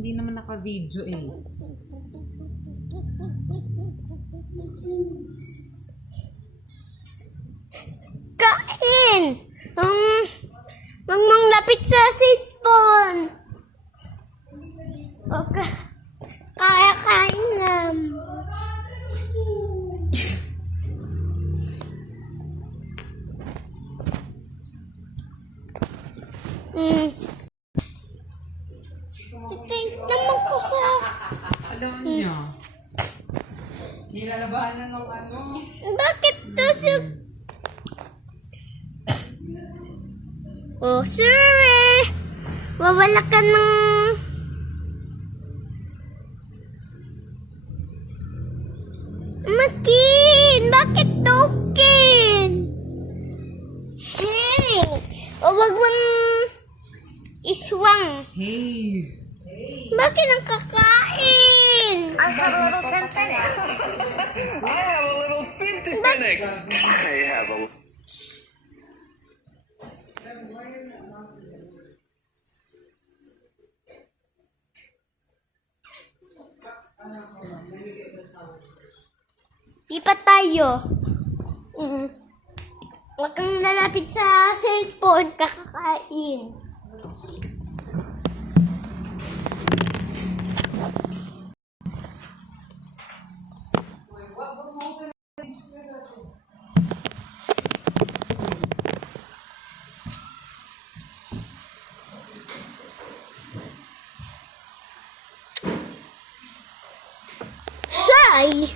Hindi naman naka-video eh. Kain! Mang lapit sa cellphone. Okay. Kaya kain na. Tingin naman ko sa... Alam niyo. Nilalabanan ng ano. Bakit to sa... Oh, sir! Wawala ka ng... Makin! Bakit token? Hey! O wag mong iswang. Hey! Bakit ang kakain? I have a little Phoenix. I have a... Lipat tayo. Huwag kang lalapit sa cellphone, kakakain. Say!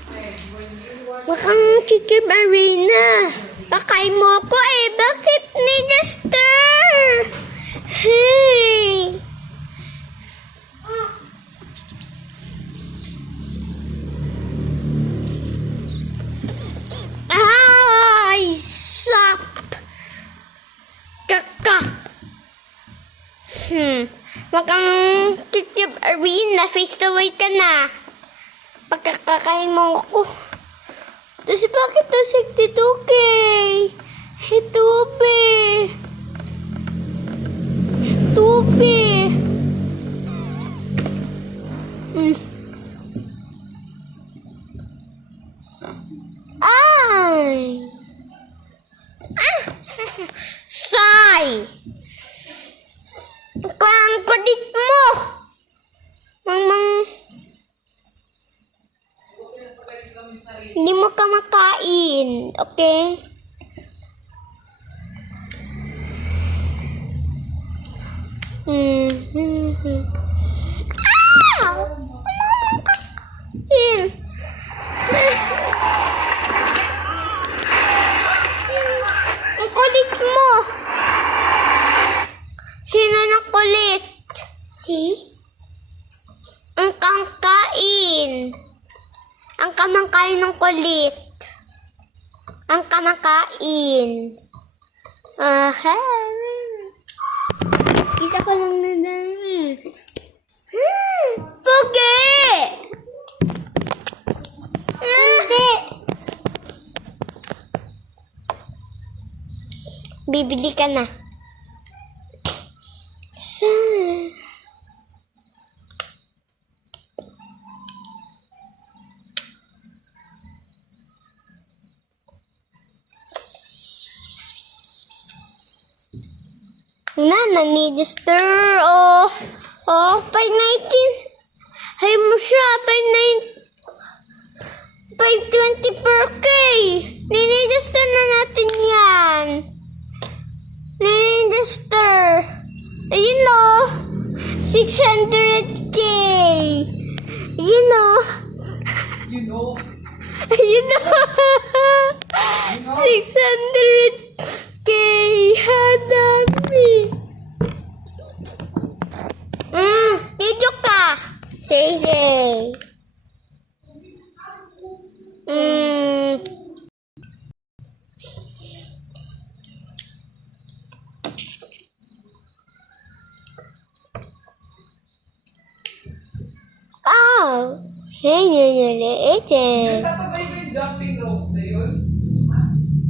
Huwag kang kikim arena. Pakain mo ko eh. Bakit ni Duster? Hey! Ay! Sap! Kaka! Huwag kang kikim arena. Face the way ka na. Pagkakakain mo ko. Tapos bakit na 62K? Tupi. Tupi. Ay. Say. Ang kulit mo. Hindi mo ka makain, okay? Ah! Wala mong kakain. Ang kulit mo. Sino ng kulit? Si? Ang kangkain. Ang kamangkain ng kulit. Ang kamangkain. Aha. Isa ko lang nadami. Pugi! Hindi. Bibili ka na. Saan? Nani-Duster, oh, 519. Hay mo siya, 520 per K. Nani-Duster na natin yan. Nani-Duster. Ayun o, 600K. Ayun o. You know. Ayun o. 600K. Hadami. Video ka. Say. Oh. Hey, naliit eh. Tatabay ba yung jumping rope na yun?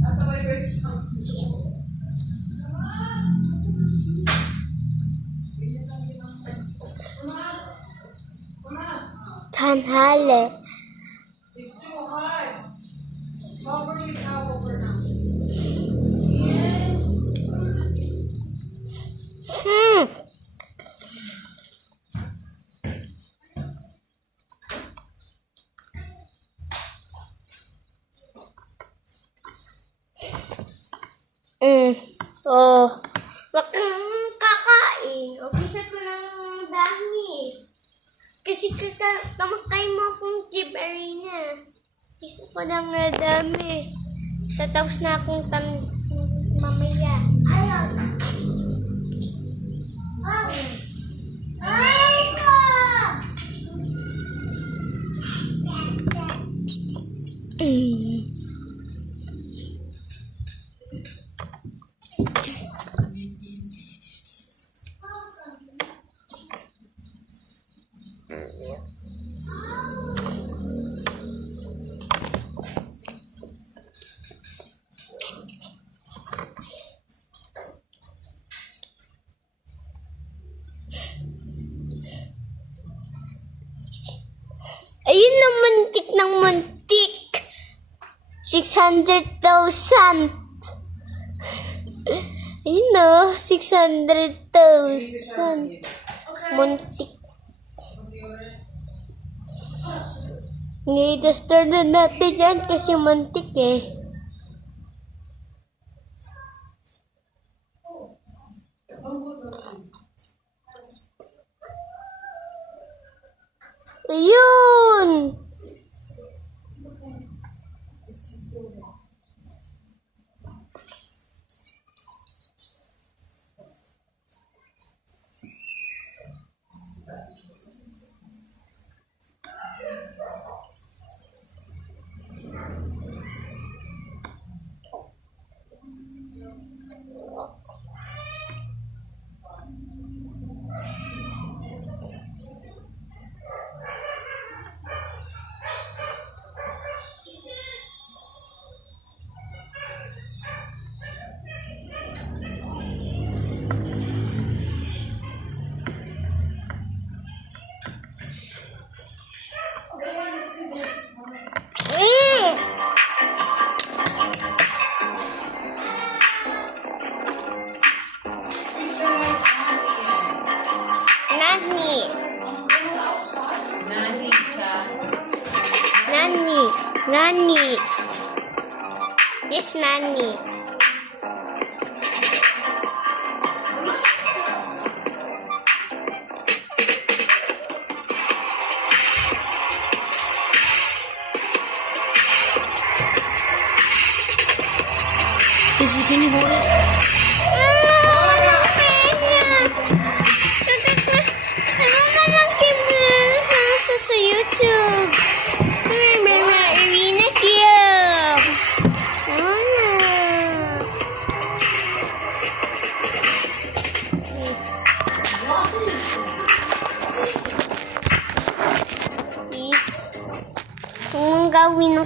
Tatabay ba yung jumping rope? tanghali. It's too hot. Cover your towel for now. Hmm. Oh. Wag kang kakain. O, bisa ko ng dami. Kasi kamakain mo akong Kib Arena. Isa ko ng dami. Tatapos na akong mamaya. Ayos. Oh. Ay, ko! Ayun na, muntik ng muntik. 600,000. Ayun na, 600,000. Muntik. Ni-duster na natin yan kasi muntik eh. Ayun! Nani. Nani ka. Nani. Nani. Yes, Nani. Sissy, can you hold it? Sa YouTube. Arena Cube. Please. Kung gawin